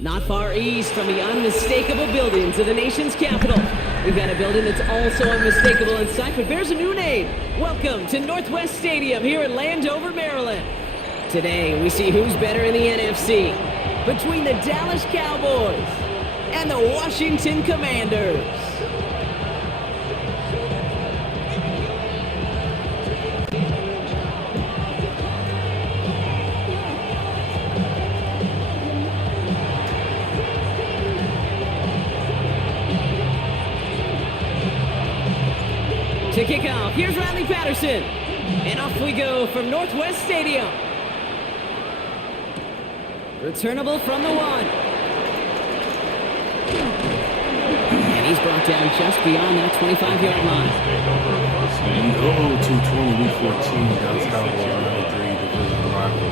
Not far east from the unmistakable buildings of the nation's capital, we've got a building that's also unmistakable in sight, but bears a new name. Welcome to Northwest Stadium here in Landover, Maryland. Today, we see who's better in the NFC between the Dallas Cowboys and the Washington Commanders. To kick off, here's Riley Patterson. And off we go from Northwest Stadium. Returnable from the 1. And he's brought down just beyond that 25-yard line. Oh, 220, week 14, Dallas Cowboys, 93, division rival.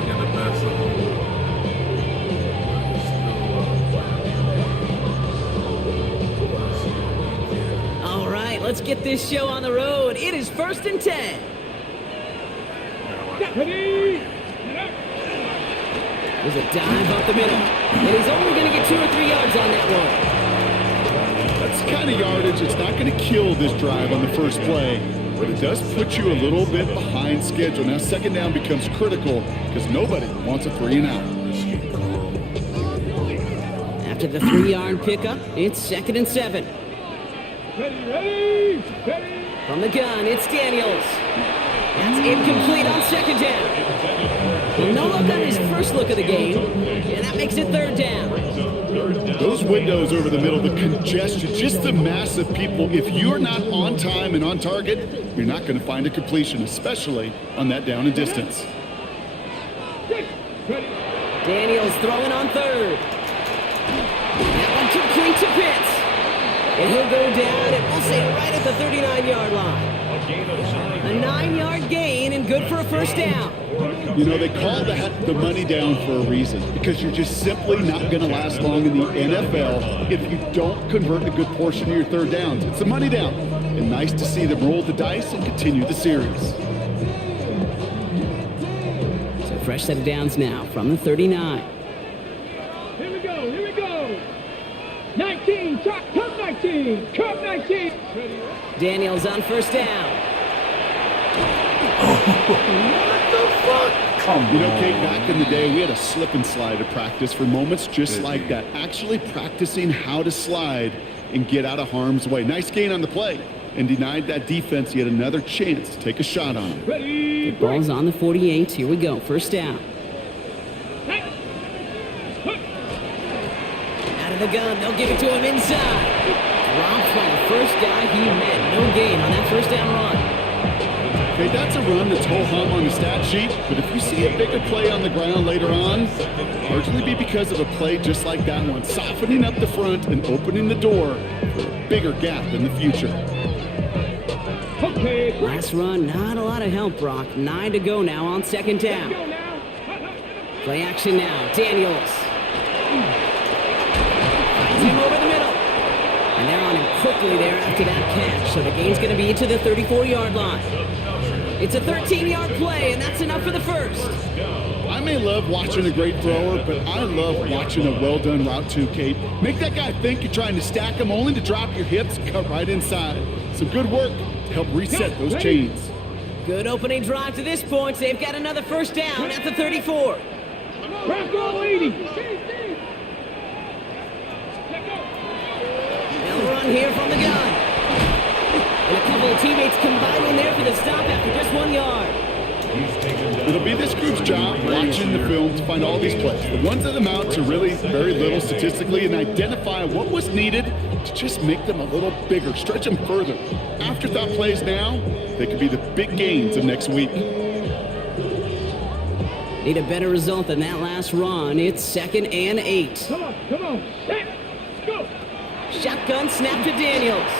We got the best of them. Let's get this show on the road. It is 1st and 10. There's a dive up the middle. And he's only going to get 2 or 3 yards on that one. That's the kind of yardage that's not going to kill this drive on the first play. But it does put you a little bit behind schedule. Now second down becomes critical because nobody wants a 3 and out. After the 3-yard pickup, it's 2nd and 7. Ready. From the gun, it's Daniels. That's incomplete on 2nd down. No look on his first look of the game, and that makes it 3rd down. Those windows over the middle, the congestion, just the mass of people. If you're not on time and on target, you're not going to find a completion, especially on that down and distance. Daniels throwing on 3rd. That one complete to Pitts. And he'll go down, and we'll say right at the 39-yard line. A 9-yard gain and good for a 1st down. You know, they call that the money down for a reason, because you're just simply not going to last long in the NFL if you don't convert a good portion of your 3rd downs. It's the money down. And nice to see them roll the dice and continue the series. So fresh set of downs now from the 39. Here we go. 19, Cup 19. Daniels on 1st down. What the fuck? You know, Kate, back in the day, we had a slip and slide of practice for moments just like that. Actually practicing how to slide and get out of harm's way. Nice gain on the play, and denied that defense yet another chance to take a shot on him. The ball's on the 48. Here we go. 1st down. Out of the gun. They'll give it to him inside. Dropped by the first guy he met. No gain on that 1st down run. Okay, that's a run that's ho-hum on the stat sheet, but if you see a bigger play on the ground later on, largely be because of a play just like that one, softening up the front and opening the door for a bigger gap in the future. Last run, not a lot of help, Brock. 9 to go now on 2nd down. Play action now. Daniels. Finds him over the middle. And they're on him quickly there after that catch. So the gain's going to be to the 34-yard line. It's a 13-yard play, and that's enough for the 1st. I may love watching a great thrower, but I love watching a well-done route too, Kate. Make that guy think you're trying to stack him, only to drop your hips and cut right inside. Some good work to help reset those chains. Good opening drive to this point. They've got another 1st down at the 34. Bronco 80. They'll run here from the gun. And a couple of teammates combining there for the stop after just 1 yard. It'll be this group's job watching the film to find all these plays. The ones that amount to really very little statistically and identify what was needed to just make them a little bigger, stretch them further. Afterthought plays now, they could be the big gains of next week. Need a better result than that last run. It's 2nd and 8. Come on. Set. Go. Shotgun snap to Daniels.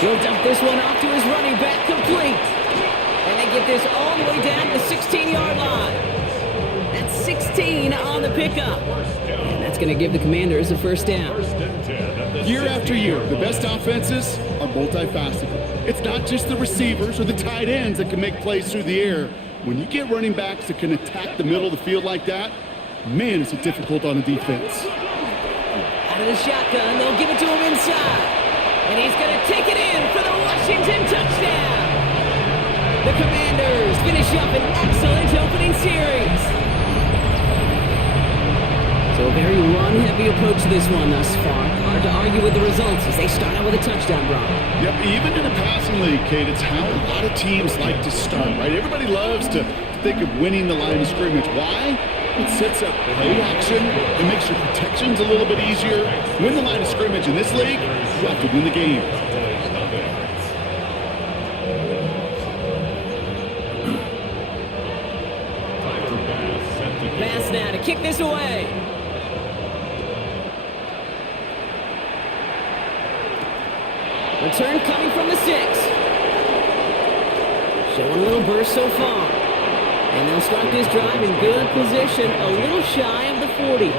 He'll dump this one off to his running back, complete. And they get this all the way down to the 16-yard line. That's 16 on the pickup. And that's going to give the Commanders a 1st down. Year after year, the best offenses are multifaceted. It's not just the receivers or the tight ends that can make plays through the air. When you get running backs that can attack the middle of the field like that, man, is it difficult on the defense. Out of the shotgun, they'll give it to him inside. And he's going to take it in for the Washington touchdown. The Commanders finish up an excellent opening series. So a very run-heavy approach to this one thus far. Hard to argue with the results as they start out with a touchdown, Brock. Yep, even in a passing league, Kate, it's how a lot of teams like to start, right? Everybody loves to think of winning the line of scrimmage. Why? It sets up play action. It makes your protections a little bit easier. Win the line of scrimmage in this league, you have to win the game. Pass now to kick this away. Return coming from the 6. Showing a little burst so far. And they'll start this drive in good position, a little shy of the 40.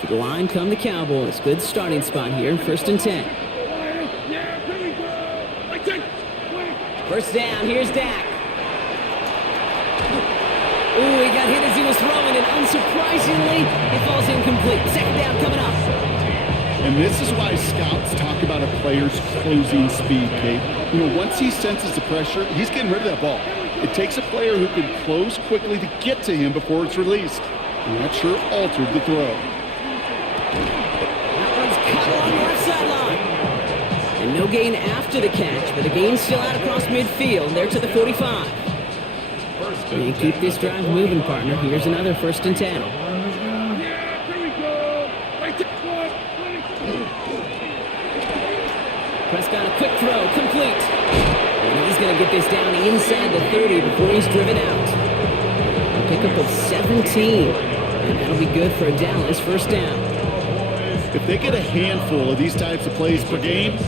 To the line come the Cowboys. Good starting spot here, 1st and 10. First down, here's Dak. Ooh, he got hit as he was throwing, and unsurprisingly, he falls incomplete. 2nd down coming up. And this is why scouts talk about a player's closing speed, Kate. You know, once he senses the pressure, he's getting rid of that ball. It takes a player who can close quickly to get to him before it's released. And that sure altered the throw. That one's cut along the left sideline. And no gain after the catch, but a gain still out across midfield. They're to the 45. And keep this drive moving, partner. Here's another 1st and 10. Prescott, a quick throw, complete. And he's going to get this down inside the 30 before he's driven out. A pickup of 17. And that'll be good for a Dallas 1st down. If they get a handful of these types of plays per game,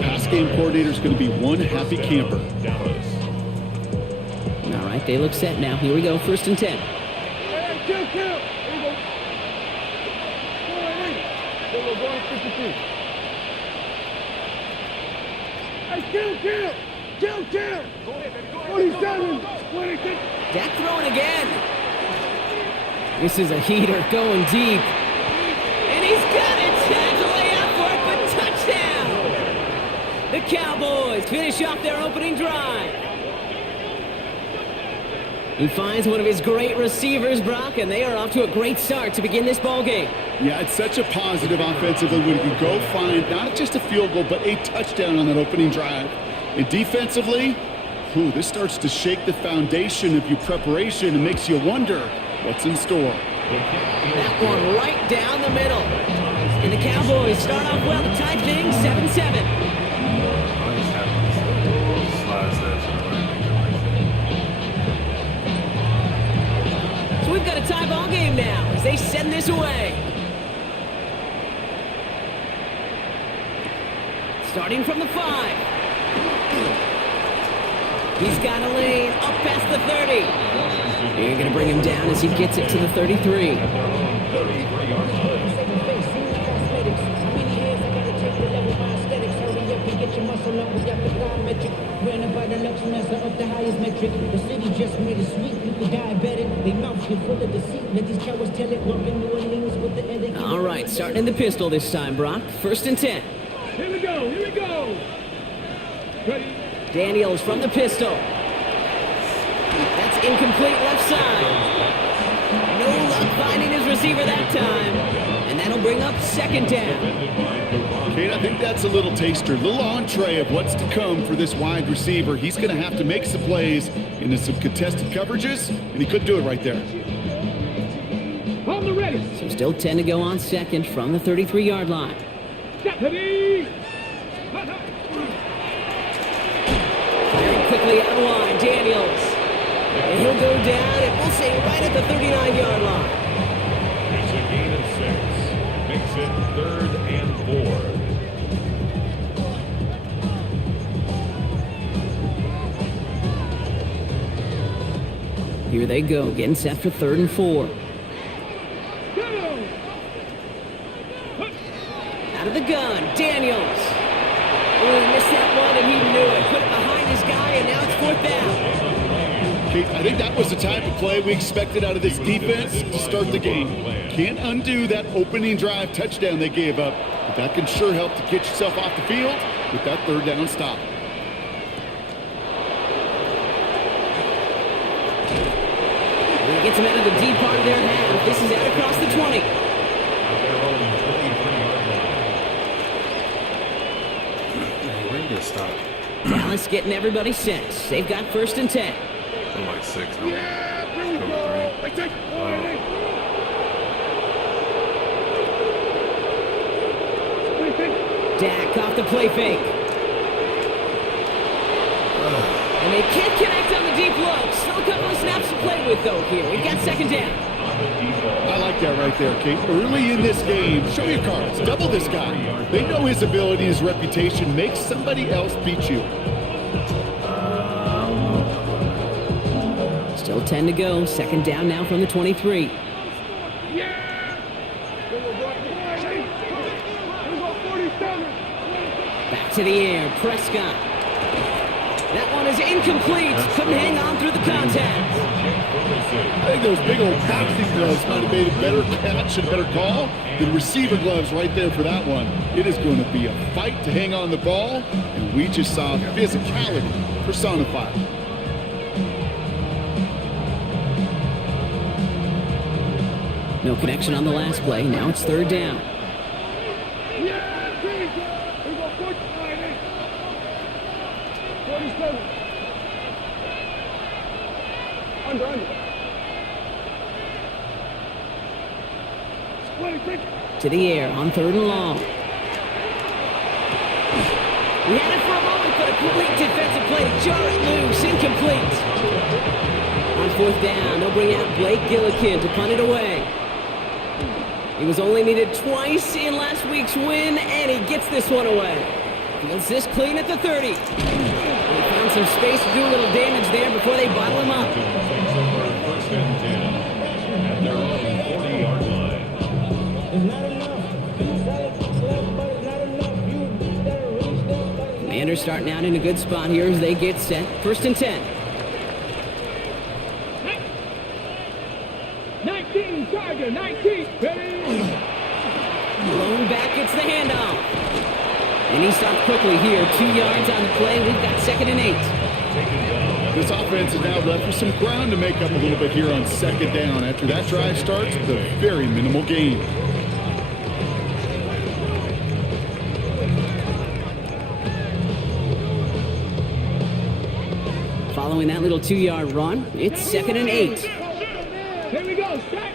pass game coordinator is going to be one happy camper. All right, they look set now. Here we go, 1st and 10. Dak throwing again. This is a heater going deep. And he's got it. Time to lay out for it, but touchdown. The Cowboys finish off their opening drive. He finds one of his great receivers, Brock, and they are off to a great start to begin this ball game. Yeah, it's such a positive offensively when you go find not just a field goal, but a touchdown on that opening drive. And defensively, this starts to shake the foundation of your preparation and makes you wonder what's in store. That one right down the middle. And the Cowboys start off well to tie things 7-7. So we've got a tie ball game now as they send this away. Starting from the 5. He's got a lane up past the 30. You're going to bring him down as he gets it to the 33. All right, starting in the pistol this time, Brock. 1st and 10. Here we go, here we go. Ready? Daniels from the pistol. That's incomplete left side. No luck finding his receiver that time. And that'll bring up 2nd down. Kate, I think that's a little taster, a little entree of what's to come for this wide receiver. He's going to have to make some plays into some contested coverages, and he couldn't do it right there. On the ready. So still 10 to go on 2nd from the 33-yard line. Ready. Very quickly out of line, Daniels. And he'll go down, and we'll say right at the 39-yard line. It's a gain of 6. Makes it 3rd and 4. Here they go, getting set for 3rd and 4. Out of the gun, Daniels. Oh, he missed that one, and he knew it. Put it behind his guy, and now it's 4th down. Kate, I think that was the type of play we expected out of this defense to start the game. Can't undo that opening drive touchdown they gave up, but that can sure help to get yourself off the field with that 3rd down stop. He gets him out of the deep part of their half. This is out across the 20. Where did it stop? Dallas getting everybody set. They've got 1st and 10. I'm like 6. No. Dak off the play fake. And they can't connect on the deep low. Still a couple of snaps to play with, though, here. We've got 2nd down. I like that right there, Kate. Early in this game, show your cards. Double this guy. They know his ability, his reputation. Make somebody else beat you. Still 10 to go. 2nd down now from the 23. Back to the air. Prescott. That one is incomplete. Couldn't hang on through the contact. I think those big old boxing gloves might have made a better catch and a better call than receiver gloves right there for that one. It is going to be a fight to hang on the ball, and we just saw physicality personified. No connection on the last play. Now it's 3rd down. To the air on 3rd and long. He had it for a moment, but a complete defensive play to jar it loose. Incomplete. On 4th down, they'll bring out Blake Gillikin to punt it away. He was only needed twice in last week's win, and he gets this one away. Feels this clean at the 30. He found some space to do a little damage there before they bottle him up. 1st and 10 at their own 40-yard line. Commanders starting out in a good spot here as they get set. 1st and 10. 19, Tiger, 19. Blown back gets the handoff. And he stopped quickly here. 2 yards on the play. We've got 2nd and 8. This offense is now left with some ground to make up a little bit here on 2nd down. After that drive starts with a very minimal gain. Following that little 2-yard run, it's 2nd and 8. Here we go, set.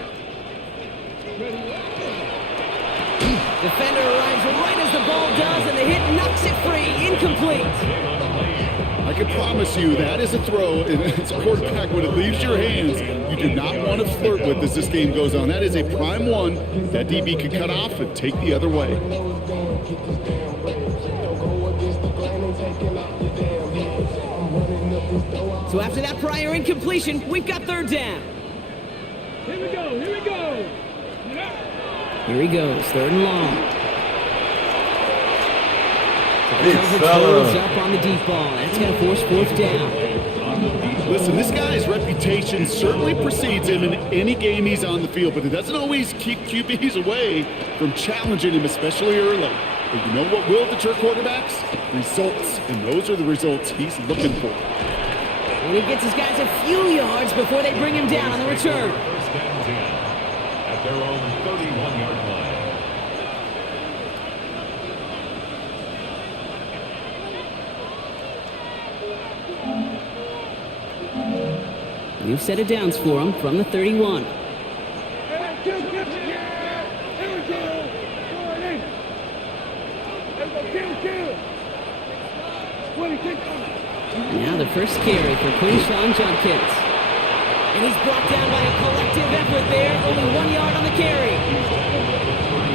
Defender arrives right as the ball does, and the hit knocks it free. Incomplete. I can promise you that is a throw, and it's a quarterback when it leaves your hands, you do not want to flirt with as this game goes on. That is a prime one that DB could cut off and take the other way. So after that prior incompletion, we've got 3rd down. Here we go, here we go. Here he goes, 3rd and long. Big Throws fella. up on the deep ball. That's going to force 4th down. Listen, this guy's reputation certainly precedes him in any game he's on the field, but it doesn't always keep QBs away from challenging him, especially early. But you know what will deter quarterbacks? Results, and those are the results he's looking for. And he gets his guys a few yards before they bring him down on the return. 1st and 10 at their own 31-yard line. New set of downs for him from the 31. Now the first carry for Quinshawn Judkins. And he's brought down by a collective effort there. Only 1 yard on the carry.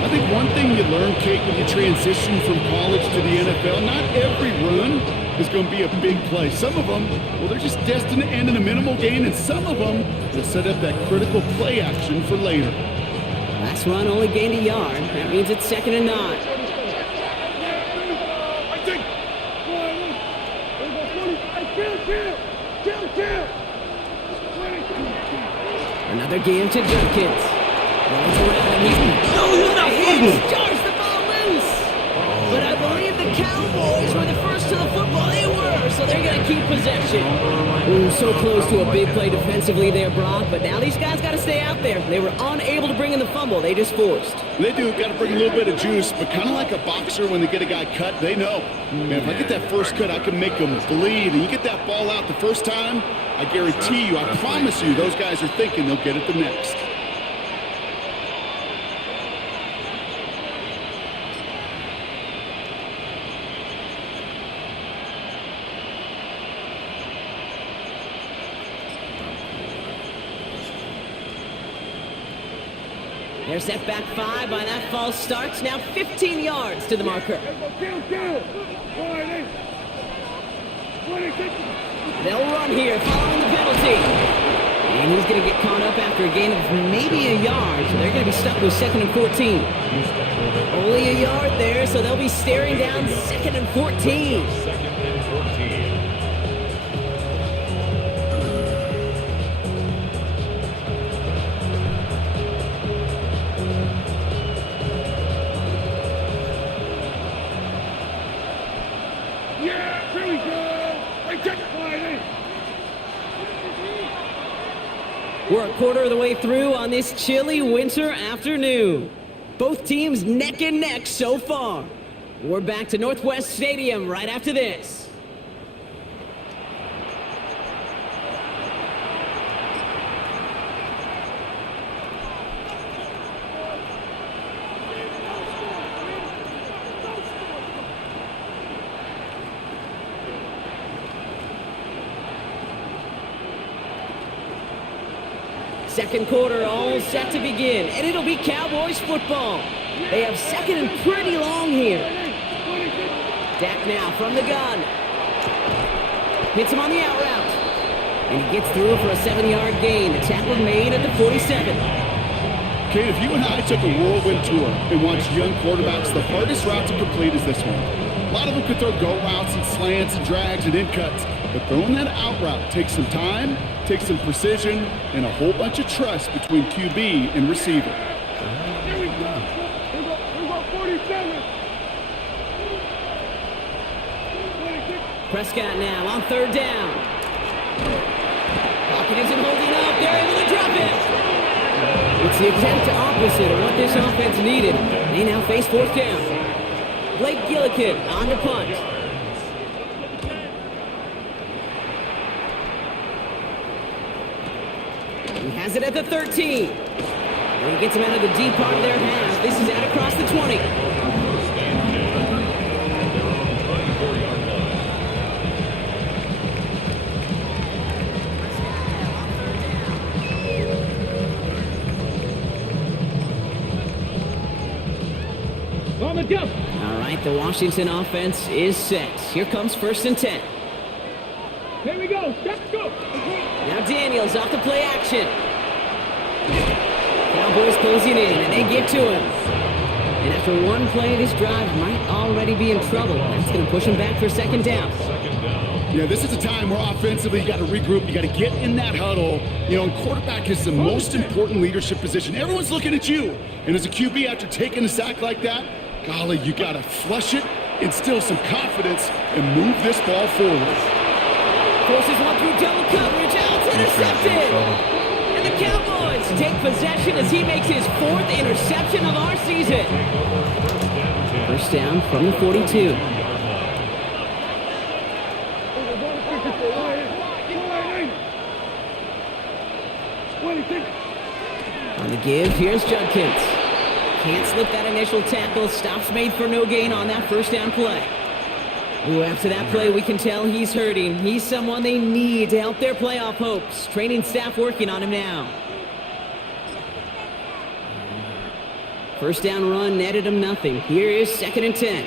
I think one thing you learn, Kate, when you transition from college to the NFL, not every run is going to be a big play. Some of them, well, they're just destined to end in a minimal gain, and some of them will set up that critical play action for later. Last run only gained a yard. That means it's 2nd and 9. Another game to Jenkins. Rolls around and he jars the ball loose. But I believe the Cowboys were the first to the football. They were, so they're going to keep possession. Ooh, so close to a big play defensively there, Brock. But now these guys got to stay out there. They were unable to bring in the fumble. They just forced. They do got to bring a little bit of juice, but kind of like a boxer when they get a guy cut, they know, man, if I get that first cut, I can make them bleed. And you get that ball out the first time, I guarantee you, I promise you, those guys are thinking they'll get it the next. There's that back 5 by that false starts. Now 15 yards to the marker. They'll run here following the penalty. And he's going to get caught up after a gain of maybe a yard. So they're going to be stuck with 2nd and 14. Only a yard there, so they'll be staring down 2nd and 14. 2nd and 14. We're a quarter of the way through on this chilly winter afternoon. Both teams neck and neck so far. We're back to Northwest Stadium right after this. Second quarter all set to begin, and it'll be Cowboys football. They have 2nd and pretty long here. Dak now from the gun. Hits him on the out route. And he gets through for a 7-yard gain. The tackle made at the 47. Kate, if you and I took a whirlwind tour and watched young quarterbacks, the hardest route to complete is this one. A lot of them could throw go routes and slants and drags and in cuts, but throwing that out route takes some time, takes some precision, and a whole bunch of trust between QB and receiver. Here we go. We go 47. Prescott now on 3rd down. Pocket isn't holding up. They're able to drop it. It's the exact opposite of what this offense needed. They now face 4th down. Blake Gillikin on the punt. He has it at the 13. And he gets him out of the deep part of their half. This is out across the 20. On the jump. All right, the Washington offense is set. Here comes 1st and 10. Here we go. Let's go. Now Daniels off the play action. Cowboys closing in, and they get to him. And after one play, this drive might already be in trouble. That's going to push him back for 2nd down. Yeah, this is a time where offensively you got to regroup. You got to get in that huddle. You know, and quarterback is the most important leadership position. Everyone's looking at you. And as a QB, after taking a sack like that, golly, you got to flush it, instill some confidence, and move this ball forward. Forces one through double coverage. Out, it's intercepted. And the Cowboys take possession as he makes his 4th interception of our season. 1st down from the 42. On the give, here's Judkins. Can't slip that initial tackle. Stops made for no gain on that 1st down play. Ooh, after that play, we can tell he's hurting. He's someone they need to help their playoff hopes. Training staff working on him now. 1st down run netted him nothing. Here is 2nd and 10.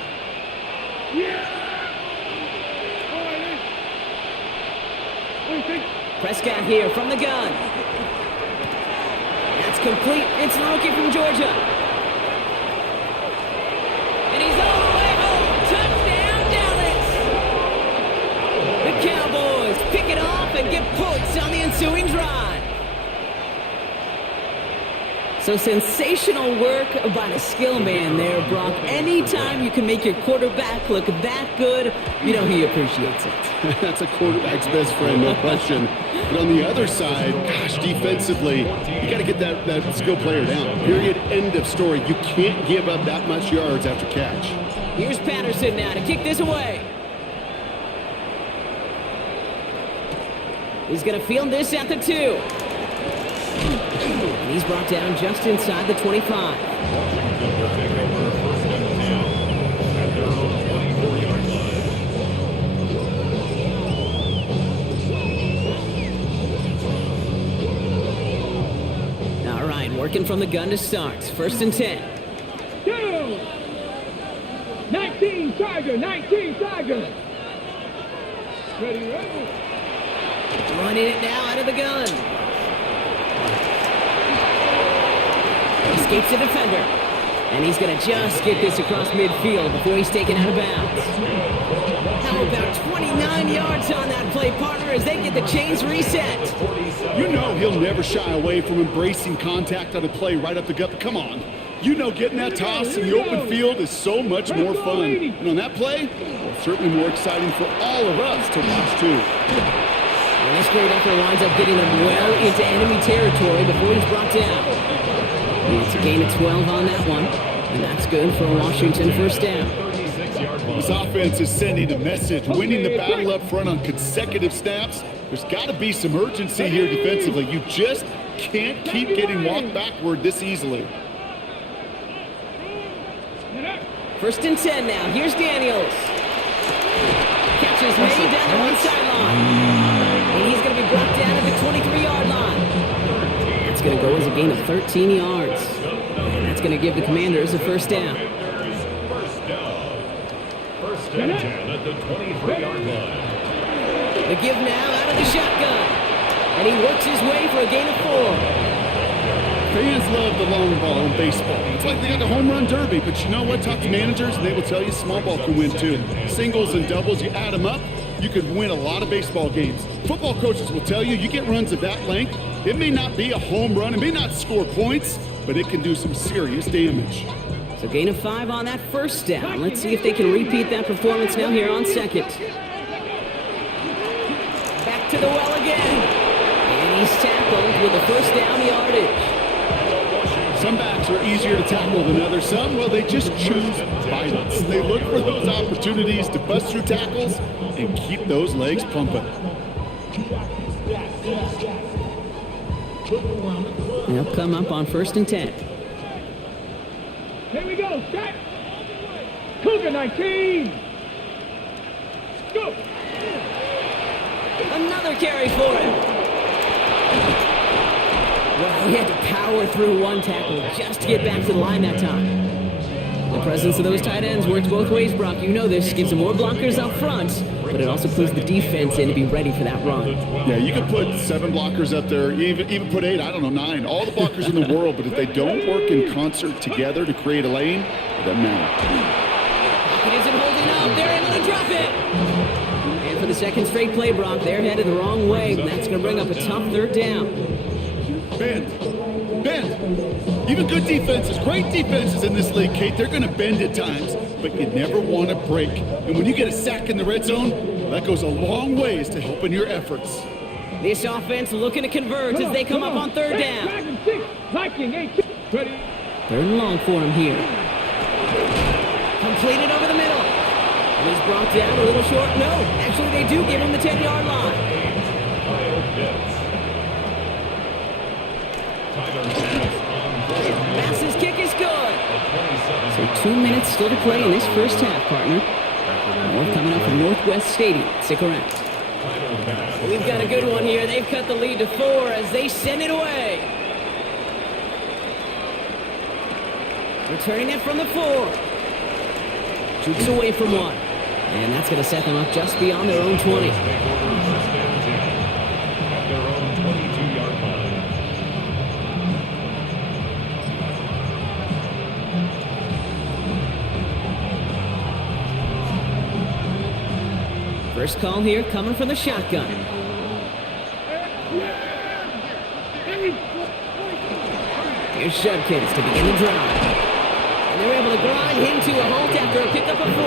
Prescott here from the gun. That's complete. It's the rookie from Georgia. And he's all the way home. Touchdown, Dallas. The Cowboys pick it off and get Points on the ensuing drive. So sensational work by the skill man there, Brock. Anytime you can make your quarterback look that good, you know he appreciates it. That's a quarterback's best friend, no question. But on the other side, gosh, defensively, you got to get that skill player down. Period. End of story. You can't give up that much yards after catch. Here's Patterson now to kick this away. He's going to field this at the 2. And he's brought down just inside the 25. All right, working from the gun to start. 1st and 10. Go! 19 Tiger, 19 Tiger. Ready, ready. Running it now out of the gun. Escapes the defender. And he's going to just get this across midfield before he's taken out of bounds. How about 29 yards on that play, partner, as they get the chains reset. You know he'll never shy away from embracing contact on a play right up the gut. But come on. You know getting that toss in the open field is so much more fun. And on that play, well, certainly more exciting for all of us to watch, too. And this great effort winds up getting him well into enemy territory before he's brought down. And it's a gain of 12 on that one. And that's good for a Washington 1st down. This offense is sending a message, winning the battle up front on consecutive snaps. There's got to be some urgency here defensively. You just can't keep getting walked backward this easily. 1st and 10 now. Here's Daniels. Catches made down the one sideline. And he's going to be brought down at the 23-yard line. That's going to go as a gain of 13 yards. And that's going to give the Commanders a 1st down. 1st and 10 at the 23-yard line. The give now out of the shotgun. And he works his way for a gain of 4. Fans love the long ball in baseball. It's like they got the home run derby, but you know what? Talk to managers, and they will tell you small ball can win too. Singles and doubles, you add them up, you could win a lot of baseball games. Football coaches will tell you, you get runs of that length, it may not be a home run, it may not score points, but it can do some serious damage. So gain of 5 on that 1st down. Let's see if they can repeat that performance now here on 2nd. Back to the well again. And he's tackled with the 1st down yardage. Some backs are easier to tackle than others. Some, well, they just choose violence. They look for those opportunities to bust through tackles and keep those legs pumping. They'll come up on 1st and 10. Here we go, set. Cougar 19. Go. Another carry for him. Well, he had to power through one tackle just to get back to the line that time. The presence of those tight ends works both ways, Brock. You know this. Gives them more blockers up front, but it also puts the defense in to be ready for that run. Yeah, you could put 7 blockers up there, even put 8, I don't know, 9. All the blockers in the world, but if they don't work in concert together to create a lane, it doesn't matter. It isn't holding up. They're able to drop it. And for the 2nd straight play, Brock, they're headed the wrong way. And that's going to bring up a tough 3rd down. Bend. Even good defenses, great defenses in this league, Kate, they're going to bend at times, but you never want to break. And when you get a sack in the red zone, that goes a long ways to helping your efforts. This offense looking to convert as they come up on 3rd down. 3rd and long for him here. Completed over the middle. And he's brought down a little short. No, actually they do give him the 10-yard line. Mass's kick is good. So 2 minutes still to play in this 1st half, partner. More coming up from Northwest Stadium. Stick around. We've got a good one here. They've cut the lead to 4 as they send it away. Returning it from the 4. Jukes away from 1. And that's going to set them up just beyond their own 20. First call here coming from the shotgun. Here's Judkins to begin the drive. And they're able to grind him to a halt after a pickup of 4.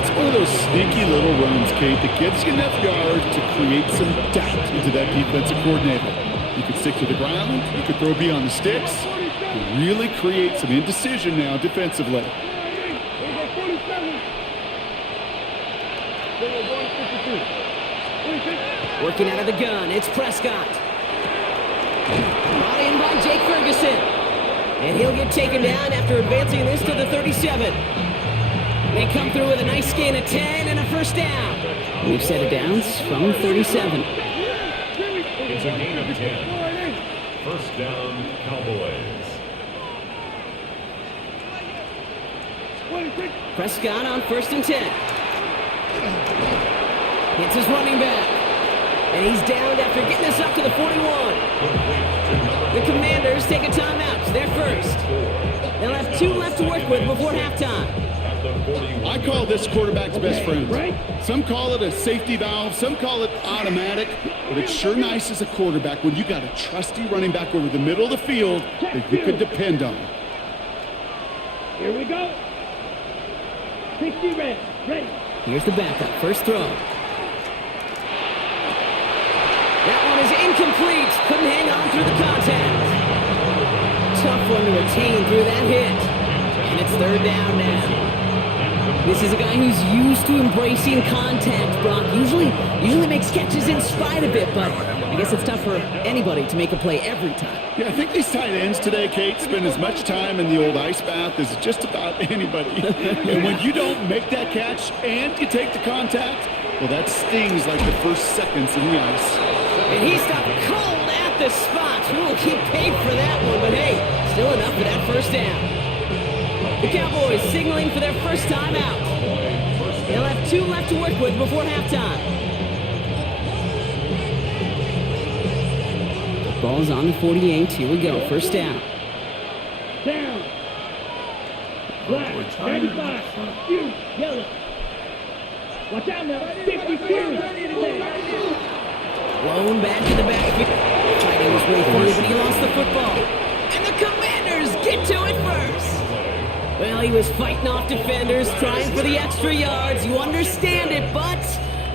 It's one of those sneaky little runs, Kate, that gets you enough yards to create some doubt into that defensive coordinator. You could stick to the ground, you could throw beyond the sticks, and really create some indecision now defensively. Working out of the gun, it's Prescott. Brought in by Jake Ferguson. And he'll get taken down after advancing this to the 37. They come through with a nice gain of 10 and a first down. We've set it downs from 37. It's a gain of 10. First down, Cowboys. Prescott on 1st and 10. Hits his running back. And he's downed after getting this up to the 41. The Commanders take a timeout. They're first. They'll have 2 left to work with before halftime. I call this quarterback's best friend. Some call it a safety valve, some call it automatic, but it's sure nice as a quarterback when you got a trusty running back over the middle of the field that you could depend on. Here we go. 60 ready. Here's the backup. First throw. That one is incomplete. Couldn't hang on through the contact. Tough one to retain through that hit. And it's 3rd down now. This is a guy who's used to embracing contact, Brock. Usually makes catches in spite of it, but I guess it's tough for anybody to make a play every time. Yeah, I think these tight ends today, Kate, spend as much time in the old ice bath as just about anybody. And when you don't make that catch and you take the contact, well, that stings like the first seconds in the ice. And he stopped cold at the spot. We'll keep paid for that one, but hey, still enough for that first down. The Cowboys signaling for their first time out. They'll have 2 left to work with before halftime. The ball's on the 48. Here we go. First down. Down. Black. 95. You. Yellow. Watch out now. 52. Blown back in the backfield. Fighting his way through, but he lost the football. And the Commanders get to it first. Well, he was fighting off defenders, trying for the extra yards. You understand it, but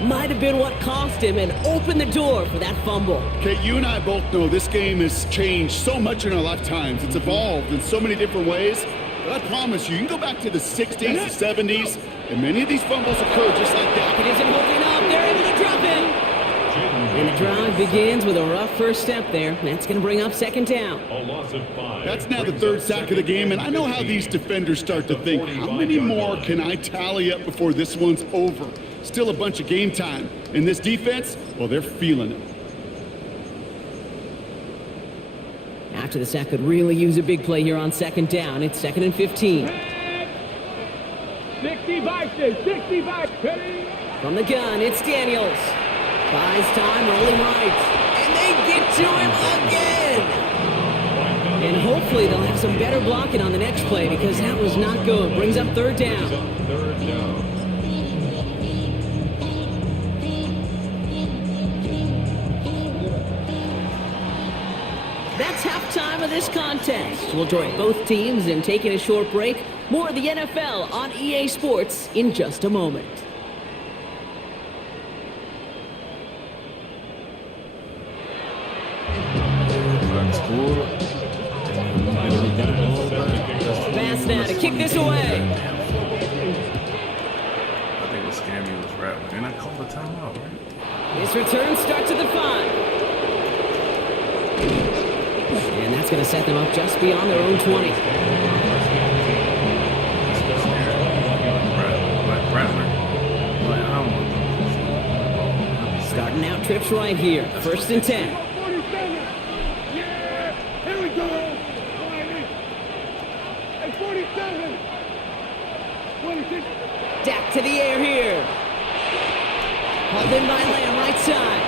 might have been what cost him and opened the door for that fumble. Kate, you and I both know this game has changed so much in our lifetimes. It's evolved in so many different ways. But I promise you can go back to the 60s, the 70s, and many of these fumbles occur just like that. It isn't holding up. They're able to drop him. And the drive begins with a rough first step there. That's going to bring up 2nd down. A loss of 5. That's now the 3rd sack of the game, and I know how these defenders start to think, how many more can I tally up before this one's over? Still a bunch of game time. And this defense, well, they're feeling it. After the sack could really use a big play here on 2nd down. It's 2nd and 15. 65. 65. Ready. From the gun, it's Daniels. Buys time, rolling right. And they get to him again. And hopefully they'll have some better blocking on the next play because that was not good. Brings up 3rd down. That's halftime of this contest. We'll join both teams in taking a short break. More of the NFL on EA Sports in just a moment. Pass now to kick this away. I think what scared me was right. But then I called the timeout, right? This return starts at the 5. And that's going to set them up just beyond their own 20. Starting out trips right here. 1st and 10. Here we go. 47. 26. Dak to the air here. Hauled in by Lamb, right side.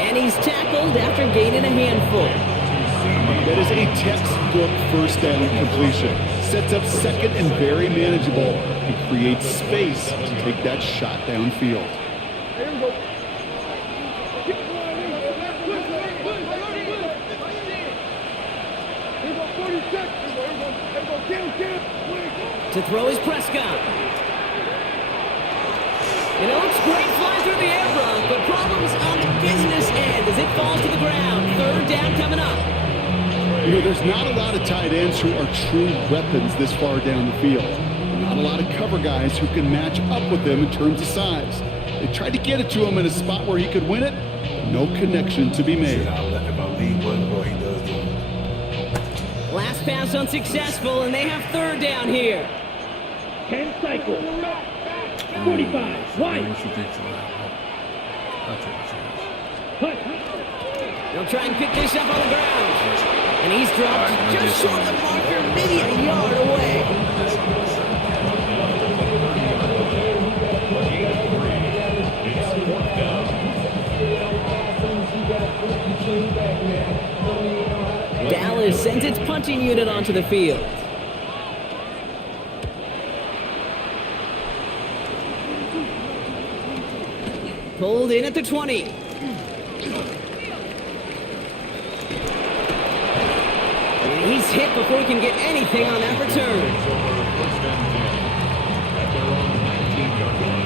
And he's tackled after gaining a handful. That is a textbook first down completion. Sets up 2nd and very manageable and creates space to take that shot downfield. Here we go. To throw is Prescott. And it looks great flying through the air, Brock, but problems on the business end as it falls to the ground. Third down coming up. You know, there's not a lot of tight ends who are true weapons this far down the field. Not a lot of cover guys who can match up with them in terms of size. They tried to get it to him in a spot where he could win it. No connection to be made. Last pass unsuccessful, and they have third down here. 10 cycles. 45. Wide. They'll try and pick this up on the ground. And he's dropped just short of the marker, maybe a yard away. Dallas sends its punting unit onto the field. Pulled in at the 20. And he's hit before he can get anything on that return. First and 10 at their own 19-yard line.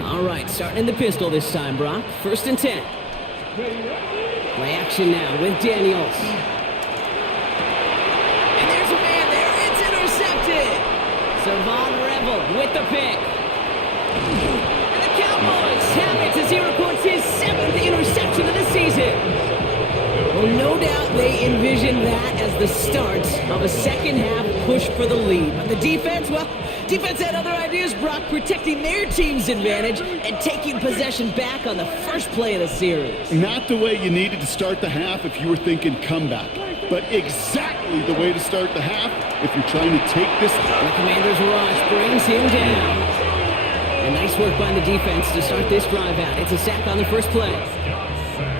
All right, starting in the pistol this time, Brock. First and 10. Play action now with Daniels. And there's a man there. It's intercepted. Savon Revel with the pick. And the Cowboys have it as he records his 7th interception of the season. Well, no doubt they envisioned that as the start of a second-half push for the lead. But the defense, well, defense had other ideas, Brock, protecting their team's advantage and taking possession back on the first play of the series. Not the way you needed to start the half if you were thinking comeback, but exactly the way to start the half if you're trying to take this. The Commander's rush brings him down. And nice work by the defense to start this drive out. It's a sack on the first play.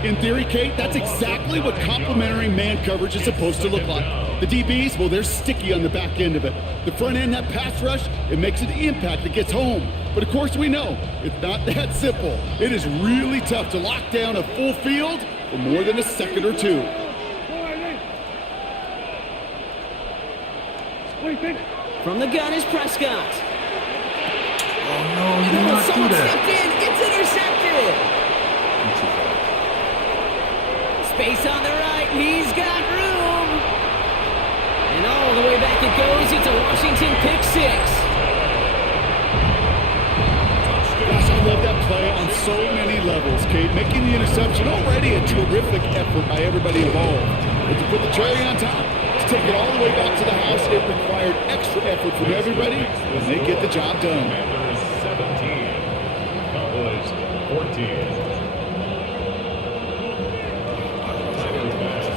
In theory, Kate, that's exactly what complementary man coverage is supposed to look like. The DBs, well, they're sticky on the back end of it. The front end, that pass rush, it makes it the impact that gets home. But of course we know, it's not that simple. It is really tough to lock down a full field for more than a second or two. From the gun is Prescott. Oh no, he did not do Someone that. stepped in. It's intercepted. Space on the right. He's got room. And all the way back it goes. It's a Washington pick six. Gosh, I love that play on so many levels, Kate. Making the interception already a terrific effort by everybody involved. But to put the cherry on top, to take it all the way back to the house, it required extra effort from everybody, and they get the job done. Commanders 17, Cowboys 14.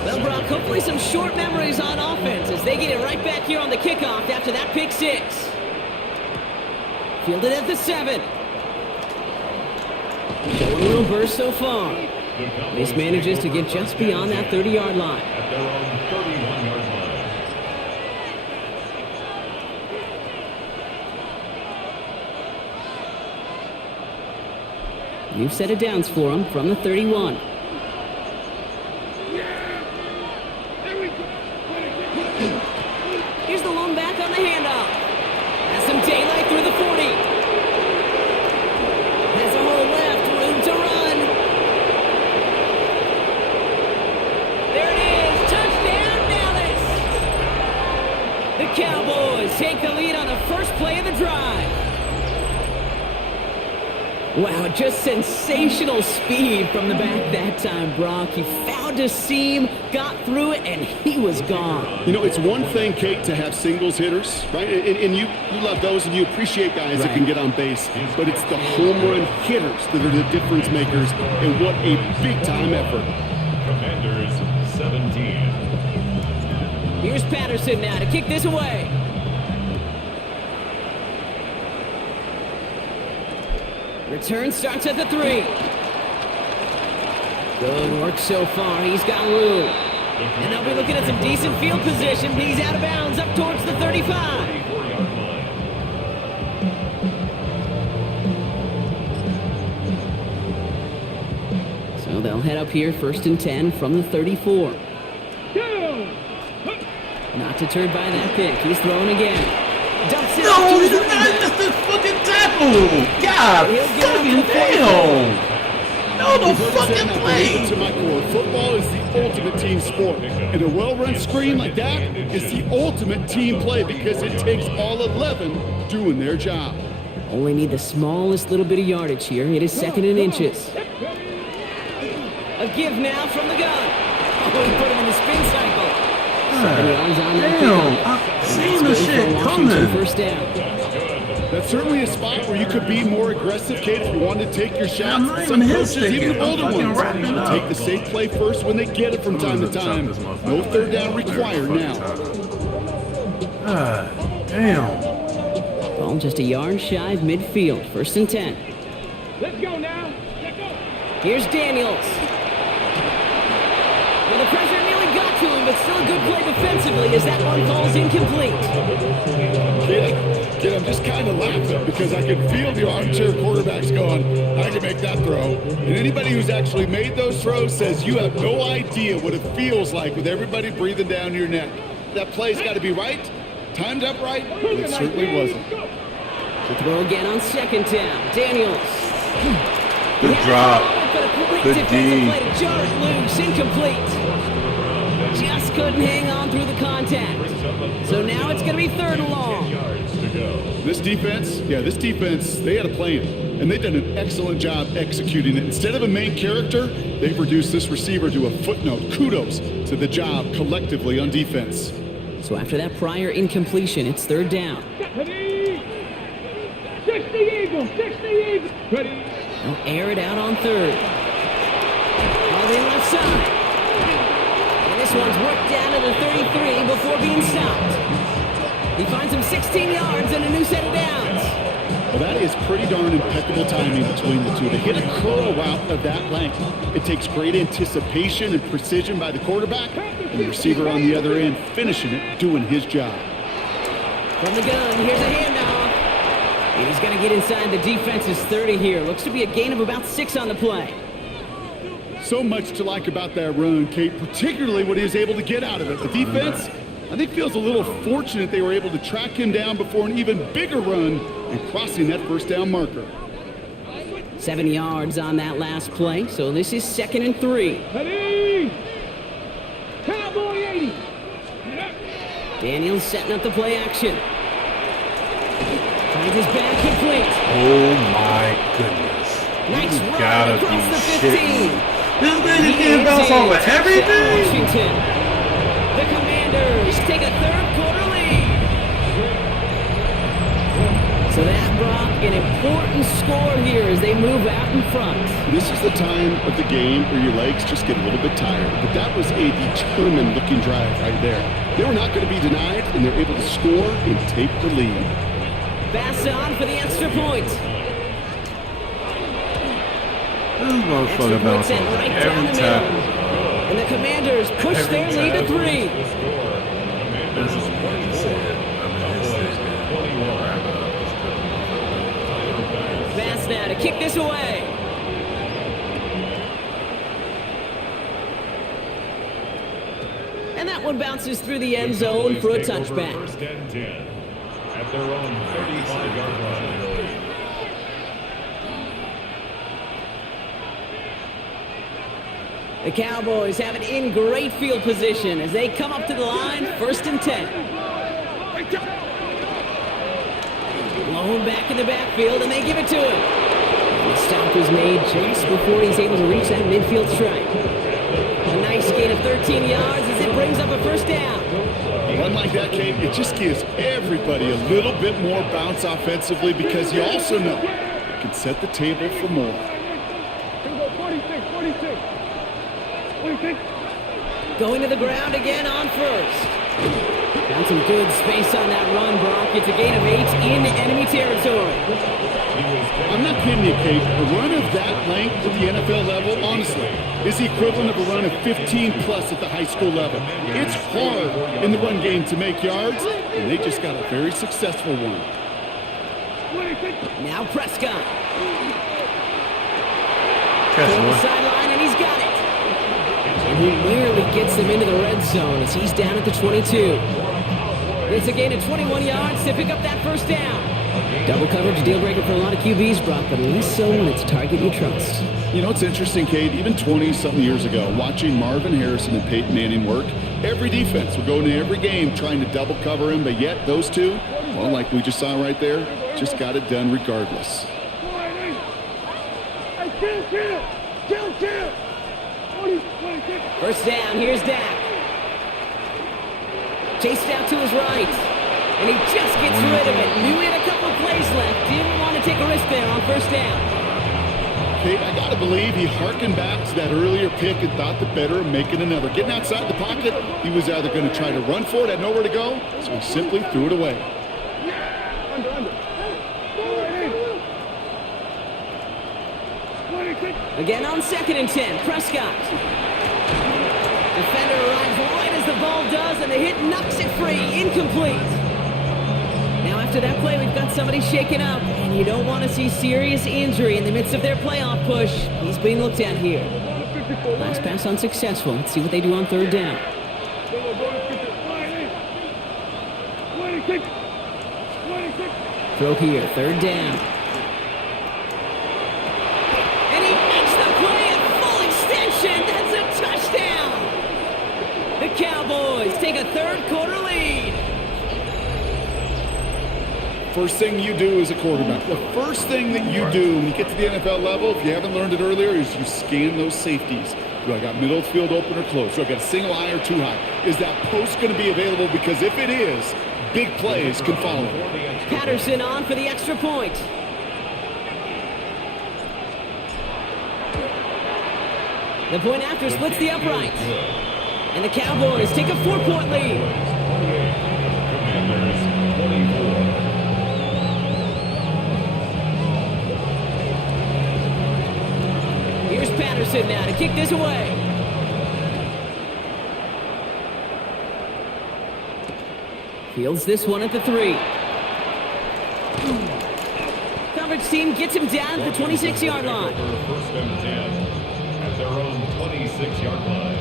Well, Brock, hopefully some short memories on offense as they get it right back here on the kickoff after that pick six. Fielded at the 7. Showing a little burst so far. This manages to get just beyond that 30-yard line. At their own 31-yard line. New set of downs for him from the 31. Here's the lone back on the handoff. Has some daylight through the 40. Has a hole left, room to run. There it is, touchdown Dallas! The Cowboys take the lead on the first play of the drive. Wow, just sensational speed from the back that time, Brock. He found a seam, got through it, and he was gone. You know, it's one thing, Kate, to have singles hitters, right? And you love those, and you appreciate guys that can get on base. But it's the home run hitters that are the difference makers, and what a big-time effort. Commanders 17. Here's Patterson now to kick this away. Return starts at the 3. Good work so far. He's got room. And they'll be looking at some decent field position. He's out of bounds up towards the 35. So they'll head up here, 1st and 10 from the 34. Not deterred by that pick. He's throwing again. Dumps it No, to you the got the fucking tackle. God, fucking damn. No, the fucking play. To my core, football is the ultimate team sport. And a well-run screen like that is the ultimate team play because it takes all 11 doing their job. Only need the smallest little bit of yardage here. It is 2nd and inches. A give now from the gun. Oh, he put him in the spin cycle. 7 yards on that Damn, I seen the shit coming. First down. That's certainly a spot where you could be more aggressive, Kate, if you wanted to take your shots. I'm not Some even coaches, hit even the sticking. older I'm fucking ones, wrapping will up. take the safe play first when they get it from time to time. No third down required now. Damn. Ball just a yard shy of midfield. 1st and 10. Let's go now. Let's go. Here's Daniels. Well, the pressure nearly got to him, but still a good play defensively as that one falls incomplete. Kid, I'm just kind of laughing because I can feel the armchair quarterbacks going, I can make that throw. And anybody who's actually made those throws says you have no idea what it feels like with everybody breathing down your neck. That play's got to be right, timed up right, but it certainly wasn't. The throw again on 2nd down. Daniels. Good drop. Good D. Play to jar it loose, incomplete. Just couldn't hang on through the contact. So now it's going to be 3rd and long. This defense, they had a plan, and they've done an excellent job executing it. Instead of a main character, they've reduced this receiver to a footnote. Kudos to the job collectively on defense. So after that prior incompletion, it's 3rd down. 60 Eagles, 60 Eagles. Ready. They'll air it out on 3rd. On the left side. And this one's worked down to the 33 before being stopped. He finds him 16 yards and a new set of downs. Well, that is pretty darn impeccable timing between the two. To hit a curl route of that length, it takes great anticipation and precision by the quarterback, and the receiver on the other end finishing it, doing his job. From the gun, here's a handoff. And he's going to get inside the defense's 30 here. Looks to be a gain of about 6 on the play. So much to like about that run, Kate, particularly what he was able to get out of it. The defense, I think, feels a little fortunate they were able to track him down before an even bigger run and crossing that 1st down marker. 7 yards on that last play, so this is 2nd and 3. Ready. Cowboy 80. Daniels setting up the play action. Finds his back complete. Oh my goodness. Nice You run gotta across be the 15. shitting. This nigga can't bounce over everything. Washington. The Commanders take a 3rd quarter lead. So that brought an important score here as they move out in front. This is the time of the game where your legs just get a little bit tired, but that was a determined looking drive right there. They were not going to be denied, and they're able to score and take the lead. Pass on for the extra point. This motherfucker bounce over Right down every the middle. time. And the Commanders push their lead to 3. This is what he said. Pass now to kick this away. And that one bounces through the end zone for a touchback. 1st and 10 at their own 35-yard line. The Cowboys have it in great field position as they come up to the line, 1st and 10. Blown back in the backfield, and they give it to him. The stop was made just before he's able to reach that midfield strike. A nice gain of 13 yards as it brings up a first down. One like that, Kate, it just gives everybody a little bit more bounce offensively because you also know you can set the table for more. 46. Going to the ground again on first. Found some good space on that run, Brock. It's a gain of 8 in enemy territory. I'm not kidding you, Kate. A run of that length at the NFL level, honestly, is the equivalent of a run of 15-plus at the high school level. It's hard in the run game to make yards, and they just got a very successful one. Now Prescott. Catch On the one. sideline, and he's got it. And he nearly gets them into the red zone as he's down at the 22. It's a gain of 21 yards to pick up that first down. Double coverage, a deal breaker for a lot of QBs, Brock, but less so when it's a target you trust. You know, it's interesting, Kate, even 20-something years ago, watching Marvin Harrison and Peyton Manning work, every defense would go into every game trying to double cover him, but yet those two, well, like we just saw right there, just got it done regardless. First down, here's Dak. Chased out to his right. And he just gets rid of it. Knew he had a couple of plays left. Didn't want to take a risk there on first down. Kate, I got to believe he harkened back to that earlier pick and thought the better of making another. Getting outside the pocket, he was either going to try to run for it, had nowhere to go, so he simply threw it away. Again on 2nd and 10, Prescott. Defender arrives right as the ball does, and the hit knocks it free. Incomplete. Now after that play, we've got somebody shaken up, and you don't want to see serious injury in the midst of their playoff push. He's being looked at here. Last pass unsuccessful. Let's see what they do on 3rd down. Throw here, 3rd down. And he makes the play at full extension. That's a touchdown. The Cowboys take a 3rd quarter lead. First thing you do as a quarterback, the first thing that you do when you get to the NFL level, if you haven't learned it earlier, is you scan those safeties. Do I got middle field open or close? Do I got a single high or two high? Is that post going to be available? Because if it is, big plays can follow. Patterson on for the extra point. The point after splits the upright. And the Cowboys take a 4-point lead. Commanders 24. Here's Patterson now to kick this away. Fields this one at the 3. Coverage team gets him down at the 26-yard line. First and 10 at their own 26-yard line.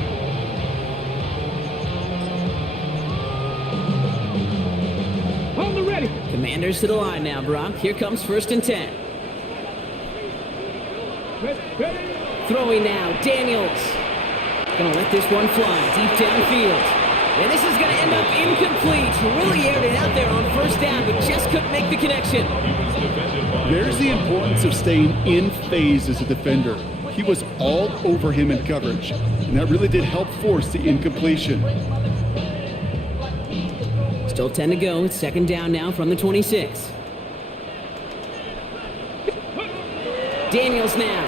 On the ready. Commanders to the line now, Brock. Here comes 1st and 10. Ready. Throwing now, Daniels. Gonna let this one fly deep downfield. And this is gonna end up incomplete. Really aired it out there on 1st down, but just couldn't make the connection. There's the importance of staying in phase as a defender. He was all over him in coverage, and that really did help force the incompletion. Still 10 to go. It's 2nd down now from the 26. Daniels now.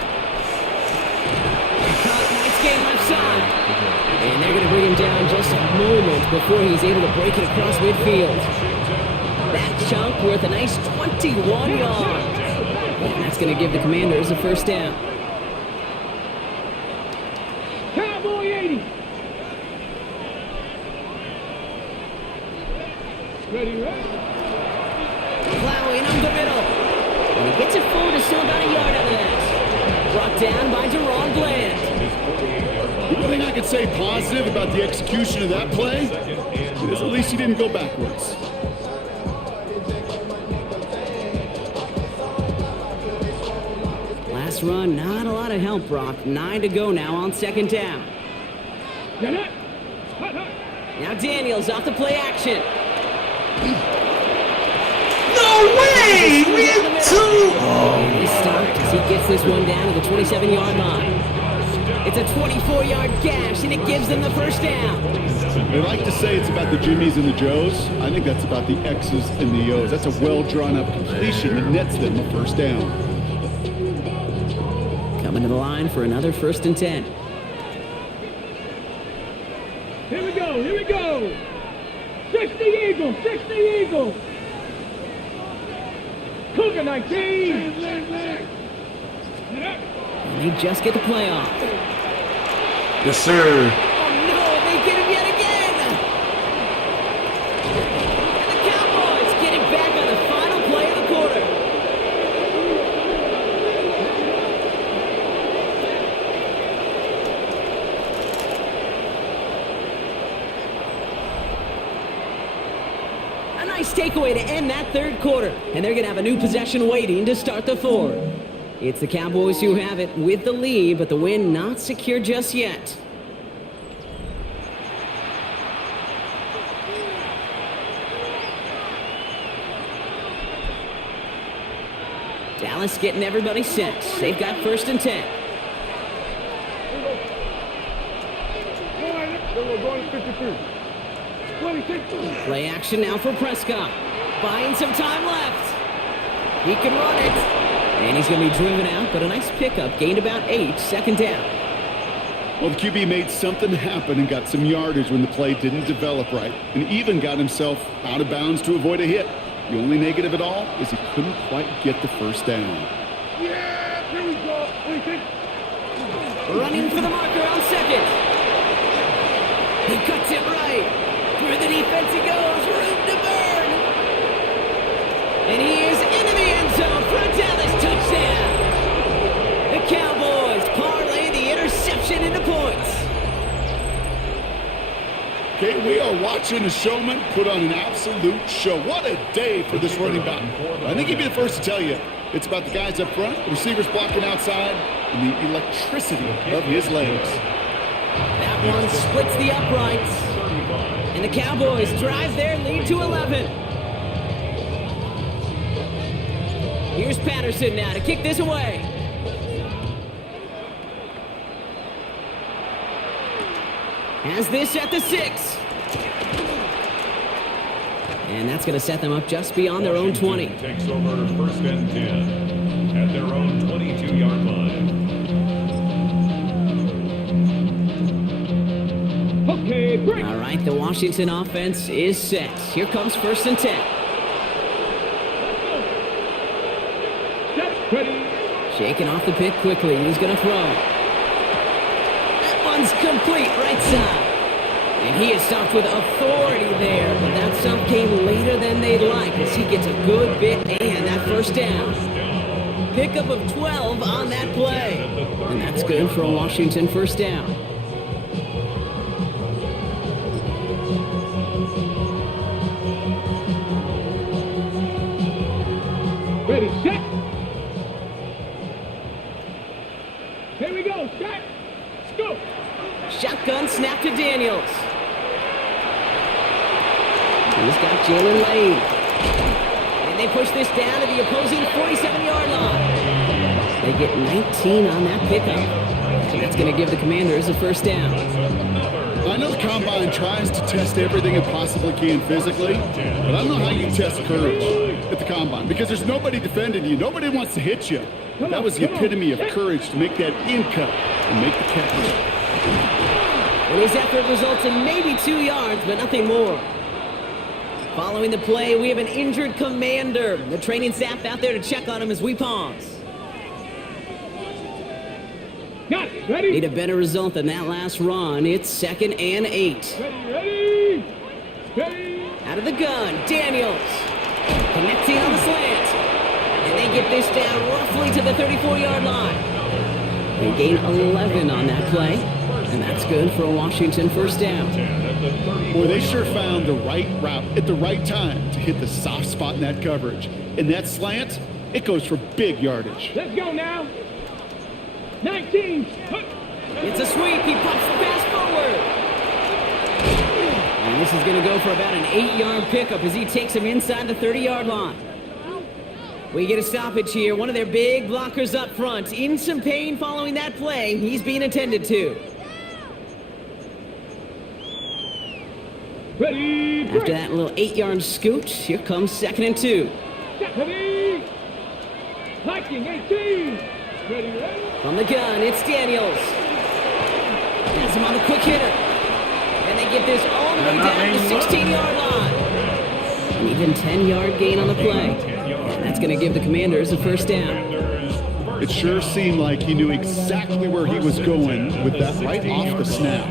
Nice game left side. And they're going to bring him down just a moment before he's able to break it across midfield. That chunk worth a nice 21 yards. And that's going to give the Commanders a 1st down. Cowboy 80. Ready. Plowing up the middle. And he gets it forward to still about a yard out of that. Brought down by Deron Bland. The only thing I could say positive about the execution of that play is at least he didn't go backwards. Last run, not a lot of help, Brock. 9 to go now on 2nd down. Now Daniels off the play action. No way! Hey, we had two. And he stopped as he gets this one down to the 27-yard line. It's a 24-yard gash, and it gives them the first down. They like to say it's about the Jimmies and the Joes. I think that's about the X's and the O's. That's a well-drawn-up completion that nets them a first down. Coming to the line for another 1st and 10. Here we go, here we go. 60 Eagles, 60 Eagles. Cougar 19. And they just get the play off. Yes, sir. Oh no, they get him yet again! And the Cowboys get him back on the final play of the quarter. A nice takeaway to end that 3rd quarter. And they're going to have a new possession waiting to start the 4th. It's the Cowboys who have it with the lead, but the win not secure just yet. Dallas getting everybody set. They've got 1st and 10. We're going to 53. 26. Play action now for Prescott. Buying some time left. He can run it. And he's going to be driven out, but a nice pickup. Gained about 8, 2nd down. Well, the QB made something happen and got some yardage when the play didn't develop right, and even got himself out of bounds to avoid a hit. The only negative at all is he couldn't quite get the first down. Yeah, here we go. 26. Running for the marker on 2nd. He cuts it right. Through the defense he goes. Room to burn. And he is into the end zone for a Dallas touchdown. The Cowboys parlay the interception into points. Okay, we are watching a showman put on an absolute show. What a day for this running back. I think he'd be the first to tell you it's about the guys up front, the receivers blocking outside, and the electricity of his legs. That one splits the uprights. And the Cowboys drive their lead to 11. Here's Patterson now to kick this away. Has this at the 6. And that's going to set them up just beyond their own 20. Takes over 1st and 10 at their own 22-yard line. Okay, break. All right, the Washington offense is set. Here comes 1st and 10. Set, ready. Shaking off the pick quickly. He's going to throw. That one's complete right side. And he is stopped with authority there. But that stop came later than they'd like as he gets a good bit and that first down. Pickup of 12 on that play. And that's good for a Washington first down. Ready, set. Here we go, set. Let's go. Shotgun snap to Daniels. He's got Jalen Lane. And they push this down to the opposing 47-yard line. They get 19 on that pickup. And that's going to give the Commanders a first down. I know the Combine tries to test everything it possibly can physically, but I don't know how you test courage at the Combine because there's nobody defending you. Nobody wants to hit you. But that was the epitome of courage to make that in cut and make the catch. And his effort results in maybe 2 yards, but nothing more. Following the play, we have an injured commander. The training staff out there to check on him as we pause. Got it, ready. Need a better result than that last run. It's 2nd and 8. Ready, ready. Out of the gun, Daniels. Connecting on the slant. And they get this down roughly to the 34-yard line. They gain 11 on that play. And that's good for a Washington first down. Boy, they sure found the right route at the right time to hit the soft spot in that coverage. And that slant, it goes for big yardage. Let's go now. 19. It's a sweep. He pops the pass forward. And this is going to go for about an 8-yard pickup as he takes him inside the 30-yard line. We get a stoppage here. One of their big blockers up front. In some pain following that play. He's being attended to. Ready, break. After that little 8-yard scoot, here comes 2nd and 2. Ready. Liking 18. Ready, ready. From the gun, it's Daniels. Has him on the quick hitter. And they get this all the way down to the 16-yard line. An even 10-yard gain on the play. And that's going to give the Commanders a first down. It sure seemed like he knew exactly where he was going with that right off the snap.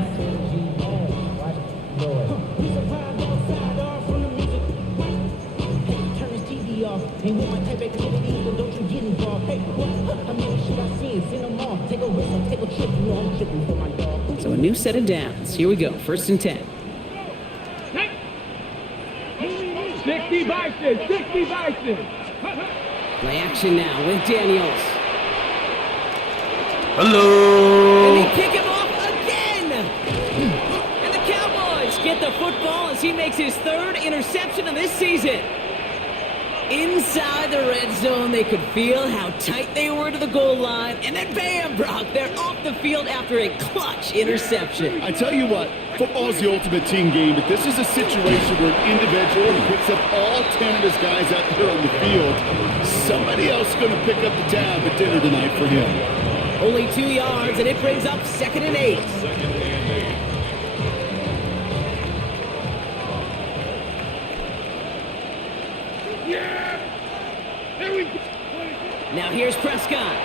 So a new set of downs. Here we go. 1st and 10. 60 Bison, 60 Bison. Play action now with Daniels. Hello. And they kick him off again. And the Cowboys get the football as he makes his 3rd interception of this season. Inside the red zone, they could feel how tight they were to the goal line. And then bam, Brock, they're off the field after a clutch interception. I tell you what, football is the ultimate team game, but this is a situation where an individual picks up all 10 of his guys out there on the field. Somebody else is going to pick up the tab at dinner tonight for him. Only 2 yards, and it brings up 2nd and 8. Now here's Prescott.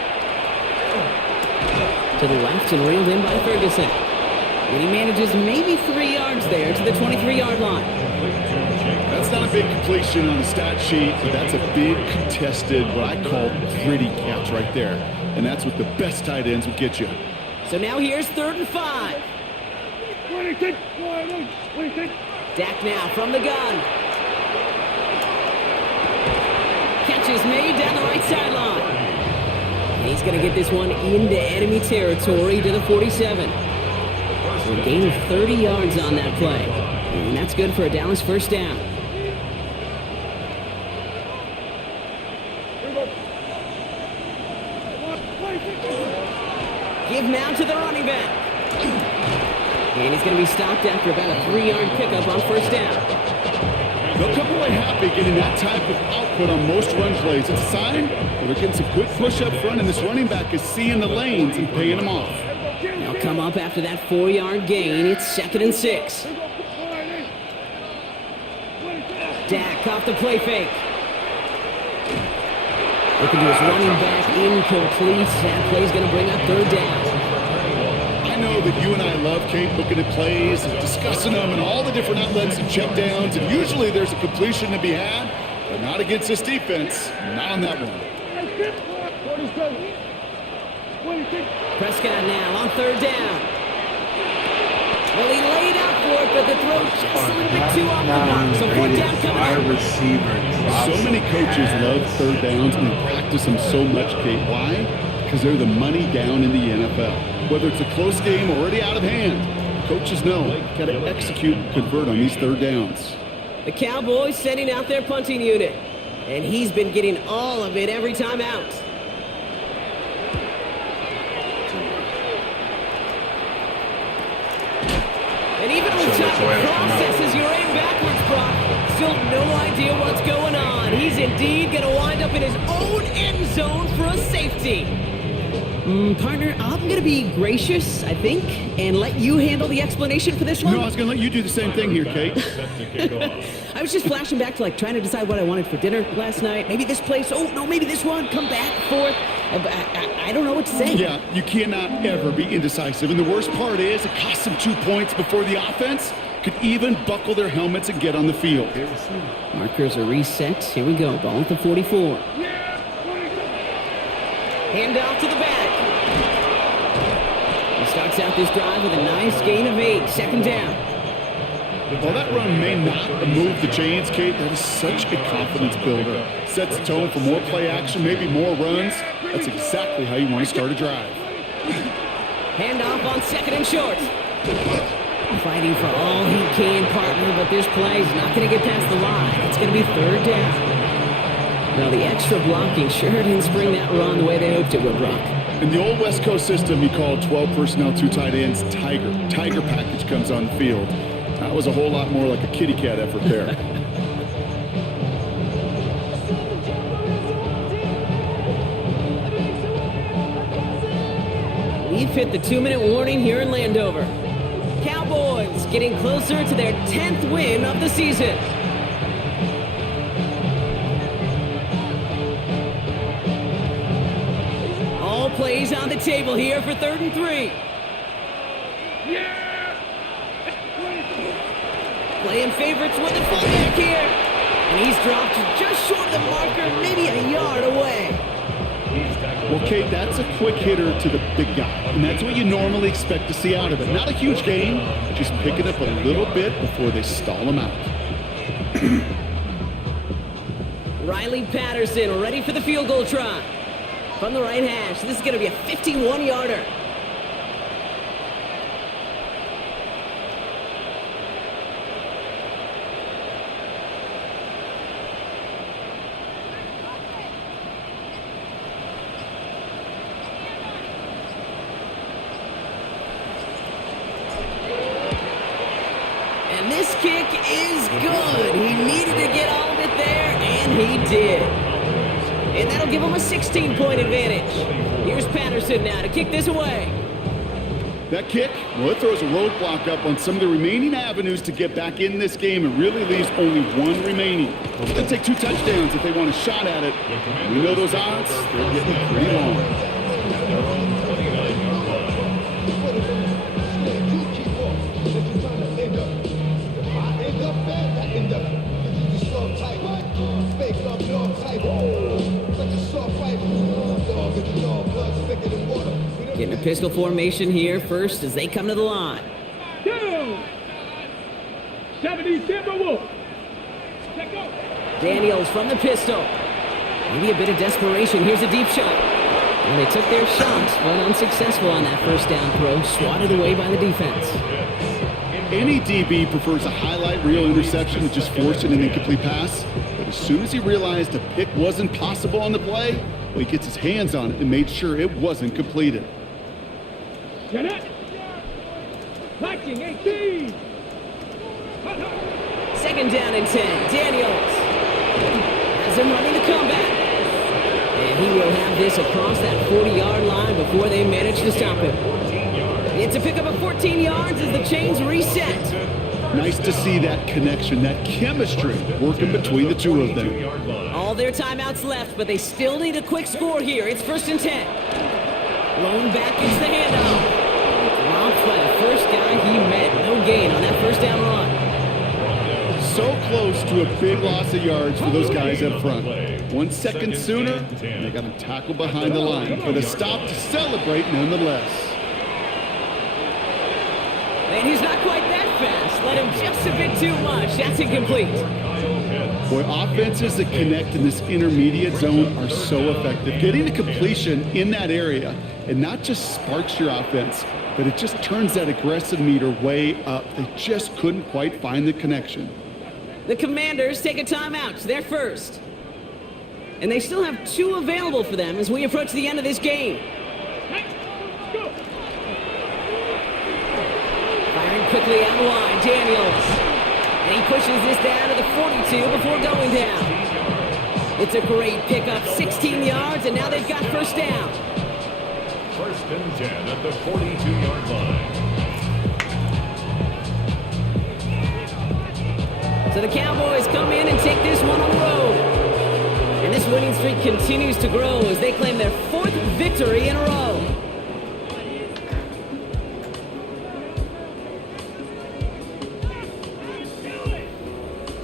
To the left and reeled in by Ferguson. And he manages maybe 3 yards there to the 23-yard line. That's not a big completion on the stat sheet, but that's a big contested, what I call gritty catch right there. And that's what the best tight ends will get you. So now here's 3rd and 5. 26, 26. Dak now from the gun. Catch is made down the right sideline. And he's going to get this one into enemy territory to the 47. So a gain of 30 yards on that play. And that's good for a Dallas first down. Give now to the running back. And he's going to be stopped after about a 3-yard pickup on first down. They'll come away happy getting that type of output on most run plays. It's a sign that they're getting some quick push up front, and this running back is seeing the lanes and paying them off. They'll come up after that 4-yard gain. It's 2nd and 6. Dak off the play fake. Looking to his running back, incomplete. That play's going to bring up 3rd down. I know that you and I love, Kate, looking at plays and discussing them and all the different outlets and check downs, and usually there's a completion to be had, but not against this defense. Not on that one. Prescott now on 3rd down. Well, he laid out for it, but the throw just a little bit too off the mark. So 4th down coming up. So many coaches love 3rd downs and they practice them so much, Kate. Why? Because they're the money down in the NFL. Whether it's a close game or already out of hand, coaches know got to execute and convert on these 3rd downs. The Cowboys sending out their punting unit, and he's been getting all of it every time out. And even when Tucker processes your aim backwards, Brock, still no idea what's going on. He's indeed going to wind up in his own end zone for a safety. Partner, I'm going to be gracious, I think, and let you handle the explanation for this one. No, I was going to let you do the same thing here, Kate. I was just flashing back to, like, trying to decide what I wanted for dinner last night. Maybe this place. Oh, no, maybe this one. Come back, forth. I don't know what to say. Yeah, you cannot ever be indecisive. And the worst part is it costs them 2 points before the offense could even buckle their helmets and get on the field. Markers are reset. Here we go. Ball at the 44. Hand off to the back. He starts out this drive with a nice gain of 8. 2nd down. While that run may not move the chains, Kate, that is such a confidence builder. Sets the tone for more play action, maybe more runs. That's exactly how you want to start a drive. Hand off on 2nd and short. Fighting for all he can, partner, but this play is not going to get past the line. It's going to be 3rd down. Now, the extra blocking sure didn't spring that run the way they hoped it would, Brock. In the old West Coast system, he called 12 personnel, 2 tight ends, Tiger. Tiger package comes on the field. That was a whole lot more like a kitty cat effort there. We've hit the 2-minute warning here in Landover. Cowboys getting closer to their 10th win of the season. All plays on the table here for 3rd and 3. Playing favorites with the fullback here. And he's dropped just short of the marker, maybe a yard away. Well, Kate, that's a quick hitter to the big guy, and that's what you normally expect to see out of it. Not a huge gain, just picking up a little bit before they stall him out. Riley Patterson ready for the field goal try. From the right hash, this is going to be a 51-yarder. And this kick is good. He needed to get all of it there, and he did. And that'll give him a 16-point advantage. Here's Patterson now to kick this away. That kick, well, it throws a roadblock up on some of the remaining avenues to get back in this game and really leaves only one remaining. It's going to take 2 touchdowns if they want a shot at it. We know those odds, they're getting pretty long. Getting a pistol formation here first as they come to the line. 2, 70 Timberwolves. Check go. Daniels from the pistol. Maybe a bit of desperation. Here's a deep shot. Well, they took their shots, but unsuccessful on that first down throw. Swatted away by the defense. Any DB prefers a highlight reel interception to just forcing an incomplete pass. But as soon as he realized a pick wasn't possible on the play, well, he gets his hands on it and made sure it wasn't completed. Get it. Liking 18. Second down and 10. Daniels has him running the comeback. And he will have this across that 40-yard line before they manage to stop him. It's a pickup of 14 yards as the chains reset. Nice to see that connection, that chemistry working between the two of them. All their timeouts left, but they still need a quick score here. It's 1st and 10. Blown back into the handoff. Dropped by the first guy he met. No gain on that first down run. So close to a big loss of yards for those guys up front. 1 second sooner, and they got him tackled behind the line. But a stop to celebrate nonetheless. And he's not quite that fast. Let him just a bit too much. That's incomplete. Boy, offenses that connect in this intermediate zone are so effective. Getting a completion in that area, and not just sparks your offense, but it just turns that aggressive meter way up. They just couldn't quite find the connection. The Commanders take a timeout. They're first. And they still have 2 available for them as we approach the end of this game. Firing quickly out wide, Daniels. And he pushes this down to the 42 before going down. It's a great pickup, 16 yards, and now they've got first down. 1st and 10 at the 42-yard line. So the Cowboys come in and take this one on the road. And this winning streak continues to grow as they claim their 4th victory in a row.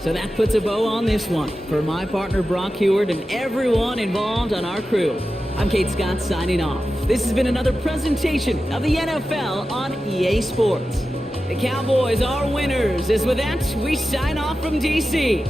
So that puts a bow on this one. For my partner Brock Heward and everyone involved on our crew, I'm Kate Scott signing off. This has been another presentation of the NFL on EA Sports. The Cowboys are winners. As with that, we sign off from D.C.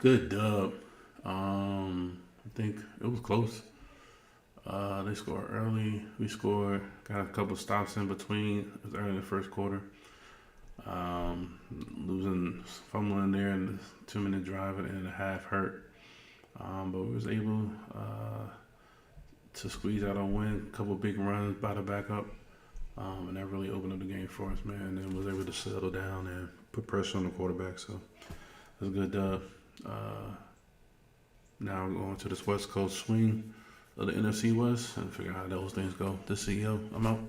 Good dub. I think it was close. They scored early. We scored. Got a couple stops in between. It was early in the first quarter. Losing, fumbling there in the 2-minute drive at the end of the half hurt. But we was able to squeeze out a win. A couple big runs by the backup. And that really opened up the game for us, man. And then was able to settle down and put pressure on the quarterback. So it was a good dub. Now we're going to this West Coast swing of the NFC West and figure out how those things go. This CEO, I'm out.